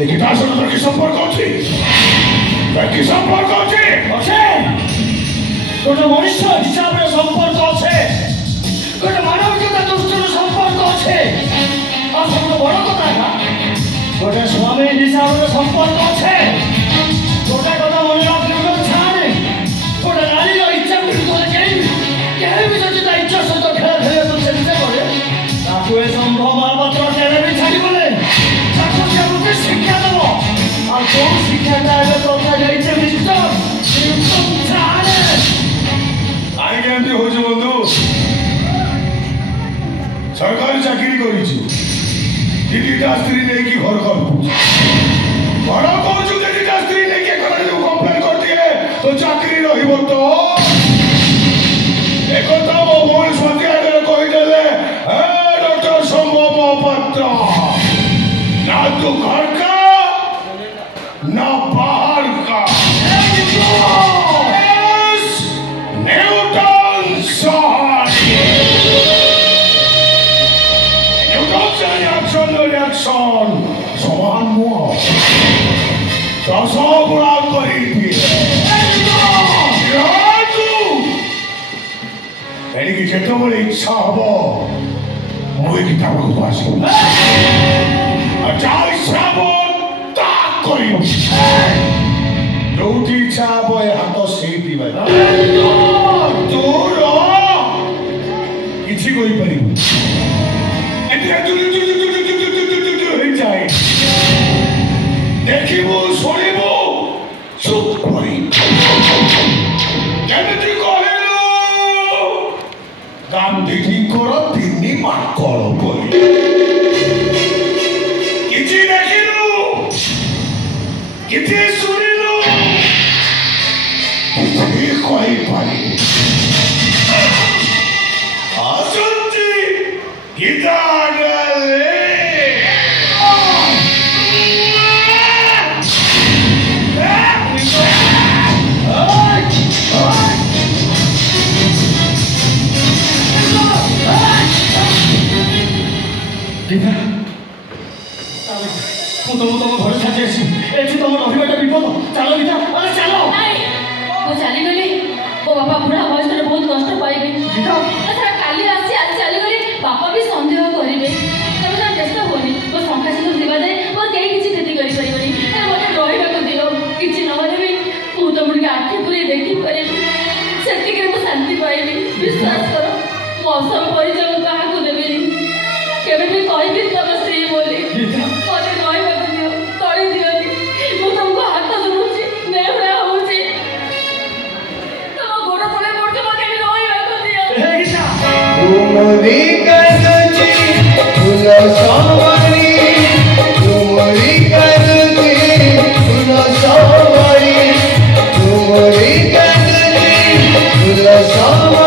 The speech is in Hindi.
এই গীতার সাথে তোর কি সম্পর্ক আছে? তোর কি সম্পর্ক আছে? আছে গোটা মনুষ্য হিসাবে সম্পর্ক আছে, গোটা মানবিকতা দৃষ্টির সম্পর্ক আছে, আর সবচেয়ে বড় কথা না গোটা স্বামী হিসাবে সম্পর্ক আছে। গোটা কথা মনে রাখলে ছাড়ে গোটা নারীর ইচ্ছা বিরুদ্ধ কেউ যদি তা ইচ্ছার সହିତ খেলা খেলে তো চেষ্টা করে তাকে এ সম্ভব আর মাত্র কেন ছাড়ি বলে তাকে সে শিক্ষা দেব। আর কোন শিক্ষাটা এলে তোমরা যাইছে বিষ্ট ছাড়ে আমি কেমতি হচ্ছে বন্ধু? সরকারি চাকরি করেছি, দিদিটা স্ত্রী নেই কি ঘর করবো ঘর করছু দিদিটা স্ত্রী নেই কি এখন কমপ্লেন করতে তো চাকরি রহিব তো একথা ମୋ ଭଉଣୀ ସନ୍ଧ୍ୟା ଆଗରେ କହିଦେଲେ ହେ ଡକ୍ଟର ସମ୍ଭବ ମହାପାତ୍ର ନା ତୁ ଘର का ना बाहर का न्यूटन रिएक्शन समान नुह 10 गुणा करी एणिकी जेतबेले इच्छा हम मुझे किताब को आस जहाँ इच्छा हम जो इच्छा हम हाथ से तोर किसी देखू शुणु चुप गांधी को तिनी माकड़ किसी देखलु किसी शुणिलु किसी कही पारि आसुची गीता डाले गीता तुम घर छाड़ी आसी तुम रहा विपद चलो गीता अरे चलो चली गली मो बापा बुढ़ा बयस बहुत कष्ट पाइबे काली आसी आज चली गली बापा भी सन्देह करेंगे चेष्टा होनी मो शंका सहित जीवा जाए मोर कहीं किसी क्षति कर मत रहा दियो कि नहले भी मुझे तुमको आखि पूरी देखी पारि से शांति पाइबी विश्वास कर मो सब परिचय क्या देवी केवे भी कहबी तुम स्त्री बोली मत रहा दियो तली दियोनी मु तुमको हाथ धरुची नेहरा होची तुम गोड़ तले पड़ते मत रहा दियो तुमरी करजी फूल सवारी तुमरी करजी फूल सवारी तुमरी करजी फूल सवारी